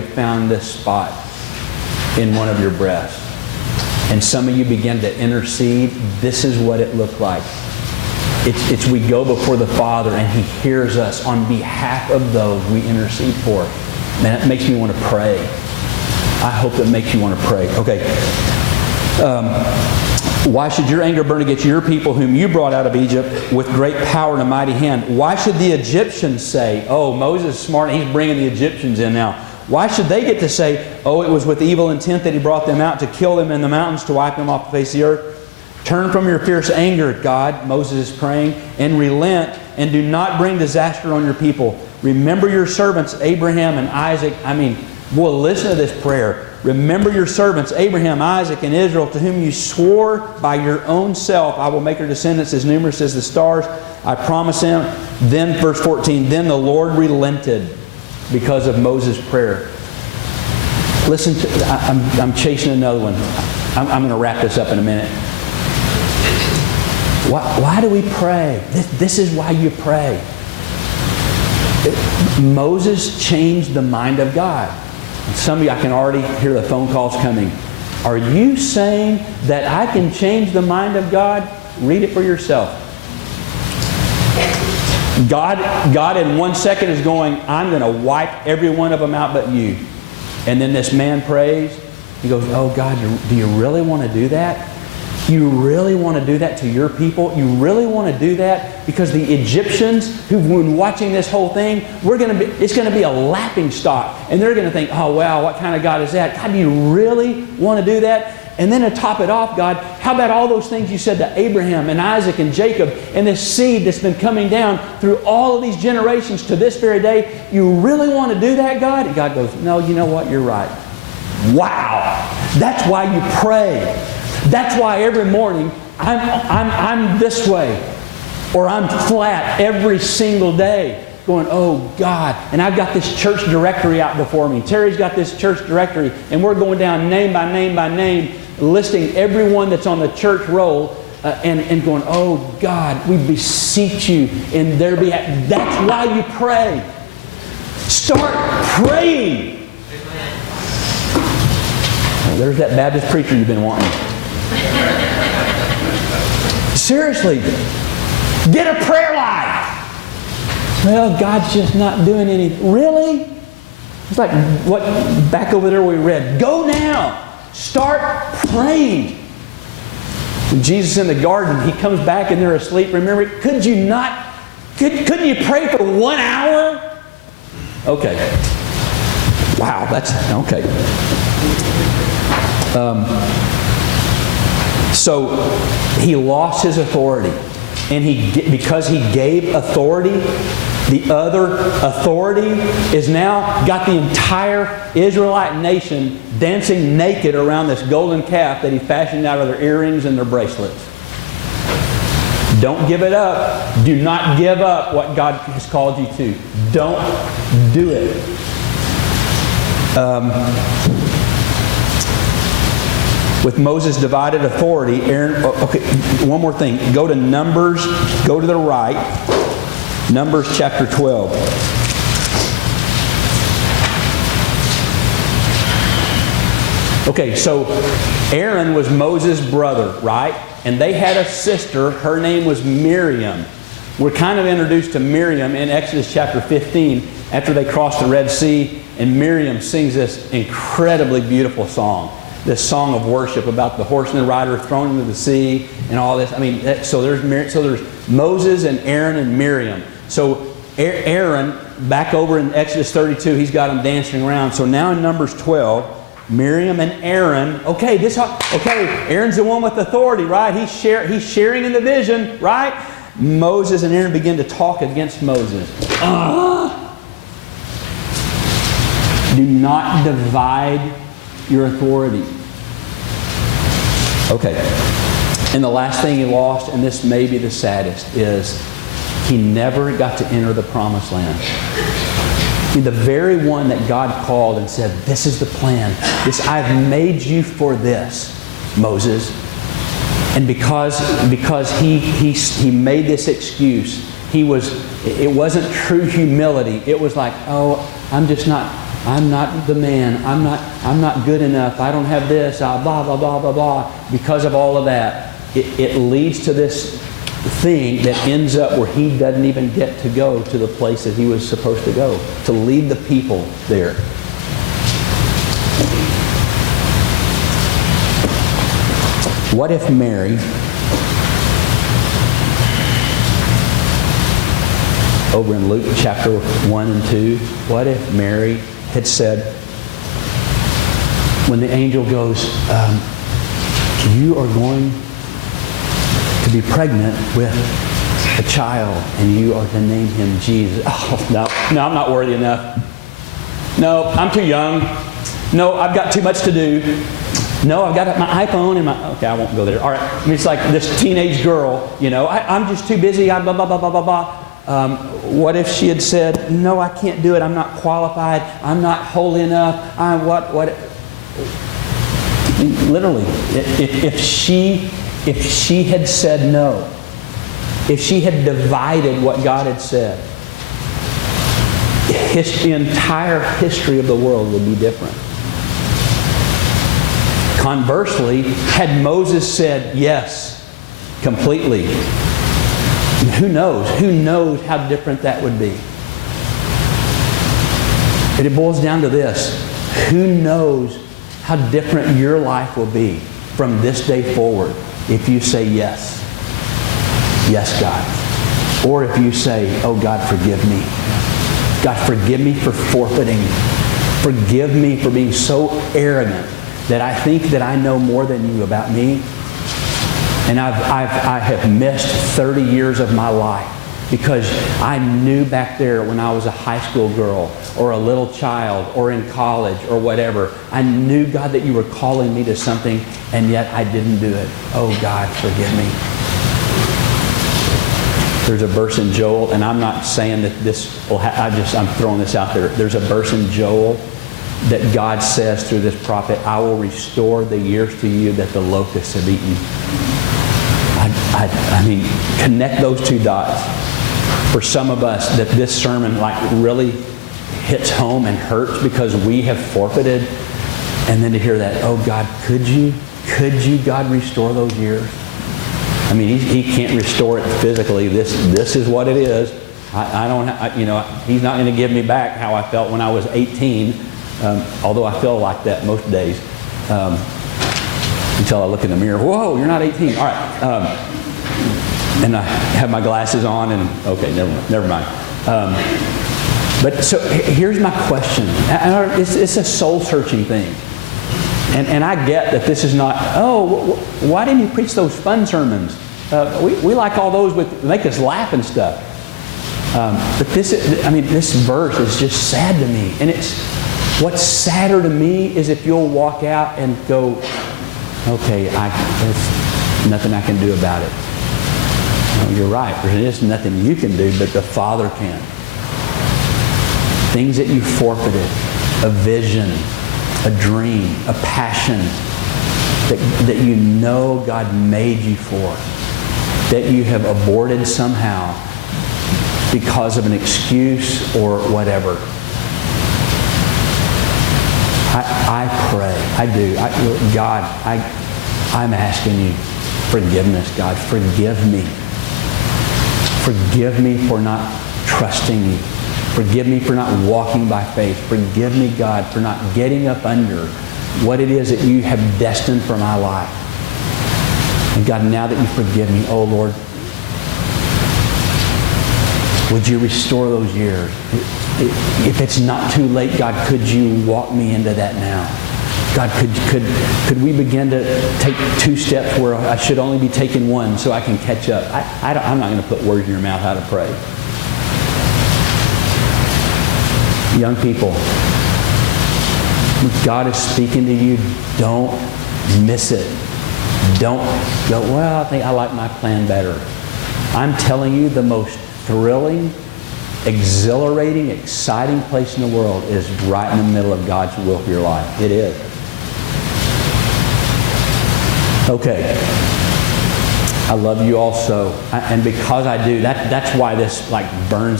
have found this spot in one of your breasts. And some of you begin to intercede. This is what it looked like. It's we go before the Father and He hears us on behalf of those we intercede for. Man, it makes me want to pray. I hope that makes you want to pray. Okay. Why should your anger burn against your people whom you brought out of Egypt with great power and a mighty hand? Why should the Egyptians say, oh, Moses is smart, he's bringing the Egyptians in now. Why should they get to say, oh, it was with evil intent that He brought them out to kill them in the mountains, to wipe them off the face of the earth? Turn from your fierce anger, God, Moses is praying, and relent, and do not bring disaster on your people. Remember your servants, Abraham and Isaac. Boy, listen to this prayer. Remember your servants, Abraham, Isaac, and Israel, to whom you swore by your own self, I will make your descendants as numerous as the stars. I promise them. Then, verse 14, then the Lord relented because of Moses' prayer. Listen, I'm chasing another one. I'm going to wrap this up in a minute. Why do we pray? This is why you pray. Moses changed the mind of God. Some of you, I can already hear the phone calls coming. Are you saying that I can change the mind of God? Read it for yourself. God in 1 second is going, I'm going to wipe every one of them out but you. And then this man prays. He goes, oh God, do you really want to do that? You really want to do that to your people? You really want to do that? Because the Egyptians who've been watching this whole thing, it's going to be a laughing stock. And they're going to think, oh wow, what kind of God is that? God, do you really want to do that? And then to top it off, God, how about all those things you said to Abraham and Isaac and Jacob and this seed that's been coming down through all of these generations to this very day? You really want to do that, God? And God goes, no, you know what? You're right. Wow. That's why you pray. That's why every morning I'm this way, or I'm flat every single day, going, oh God. And I've got this church directory out before me. Terry's got this church directory, and we're going down name by name by name, listing everyone that's on the church roll, and going, oh God, we beseech you in their behalf. That's why you pray. Start praying. There's that Baptist preacher you've been wanting. Seriously, get a prayer life. Well, God's just not doing anything. Really? It's like what back over there we read. Go now. Start praying. When Jesus in the garden, He comes back and they're asleep. Remember, couldn't you pray for 1 hour? Okay. Wow, that's okay. So he lost his authority, and because he gave authority, the other authority is now got the entire Israelite nation dancing naked around this golden calf that he fashioned out of their earrings and their bracelets. Don't give it up. Do not give up what God has called you to. Don't do it. With Moses' divided authority, Aaron... Okay, one more thing. Go to Numbers. Go to the right. Numbers chapter 12. Okay, so Aaron was Moses' brother, right? And they had a sister. Her name was Miriam. We're kind of introduced to Miriam in Exodus chapter 15 after they crossed the Red Sea, and Miriam sings this incredibly beautiful song. This song of worship about the horse and the rider thrown into the sea and all this. So there's Moses and Aaron and Miriam. So Aaron, back over in Exodus 32, he's got them dancing around. So now in Numbers 12, Miriam and Aaron. Okay, Aaron's the one with authority, right? He's sharing in the vision, right? Moses and Aaron begin to talk against Moses. Do not divide your authority. Okay. And the last thing he lost, and this may be the saddest, is he never got to enter the promised land. The very one that God called and said, this is the plan. I've made you for this, Moses. And because he made this excuse, it wasn't true humility. It was like, oh, I'm just not I'm not the man. I'm not good enough. I don't have this. Blah, blah, blah, blah, blah. Because of all of that, it leads to this thing that ends up where he doesn't even get to go to the place that he was supposed to go, to lead the people there. What if Mary over in Luke chapter 1 and 2, what if Mary had said, when the angel goes, you are going to be pregnant with a child, and you are to name him Jesus. Oh, no, I'm not worthy enough. No, I'm too young. No, I've got too much to do. No, I've got my iPhone and my... Okay, I won't go there. All right, I mean, it's like this teenage girl, I'm just too busy, blah, blah, blah, blah, blah, blah. What if she had said, no, I can't do it. I'm not qualified. I'm not holy enough. Literally, if she had said no, if she had divided what God had said, the entire history of the world would be different. Conversely, had Moses said yes, completely, who knows? Who knows how different that would be? But it boils down to this. Who knows how different your life will be from this day forward if you say yes. Yes, God. Or if you say, oh, God, forgive me. God, forgive me for forfeiting. Forgive me for being so arrogant that I think that I know more than you about me. And I have missed 30 years of my life because I knew back there when I was a high school girl or a little child or in college or whatever, I knew, God, that you were calling me to something, and yet I didn't do it. Oh, God, forgive me. There's a verse in Joel, and I'm not saying that this will I'm throwing this out there. There's a verse in Joel that God says through this prophet, I will restore the years to you that the locusts have eaten. I mean, connect those two dots. For some of us, that this sermon really hits home and hurts because we have forfeited. And then to hear that, oh God, could you, God, restore those years? I mean, He can't restore it physically. This is what it is. He's not going to give me back how I felt when I was 18. Although I feel like that most days. Until I look in the mirror, whoa, you're not 18. All right. And I have my glasses on and, okay, never mind. But so here's my question. It's a soul-searching thing. And I get that this is not, why didn't you preach those fun sermons? We like all those with make us laugh and stuff. But this verse is just sad to me. And what's sadder to me is if you'll walk out and go, okay, there's nothing I can do about it. No, you're right. There is nothing you can do, but the Father can. Things that you forfeited, a vision, a dream, a passion that you know God made you for, that you have aborted somehow because of an excuse or whatever. I pray. I do. God, I'm asking you forgiveness, God. Forgive me. Forgive me for not trusting you. Forgive me for not walking by faith. Forgive me, God, for not getting up under what it is that you have destined for my life. And God, now that you forgive me, oh Lord, would you restore those years? If it's not too late, God, could you walk me into that now? God, could we begin to take 2 steps where I should only be taking 1 so I can catch up? I'm not going to put words in your mouth how to pray. Young people, when God is speaking to you, don't miss it. Don't go, well, I think I like my plan better. I'm telling you, the most thrilling, exhilarating, exciting place in the world is right in the middle of God's will for your life. It is. Okay. I love you all so. And because I do, that's why this burns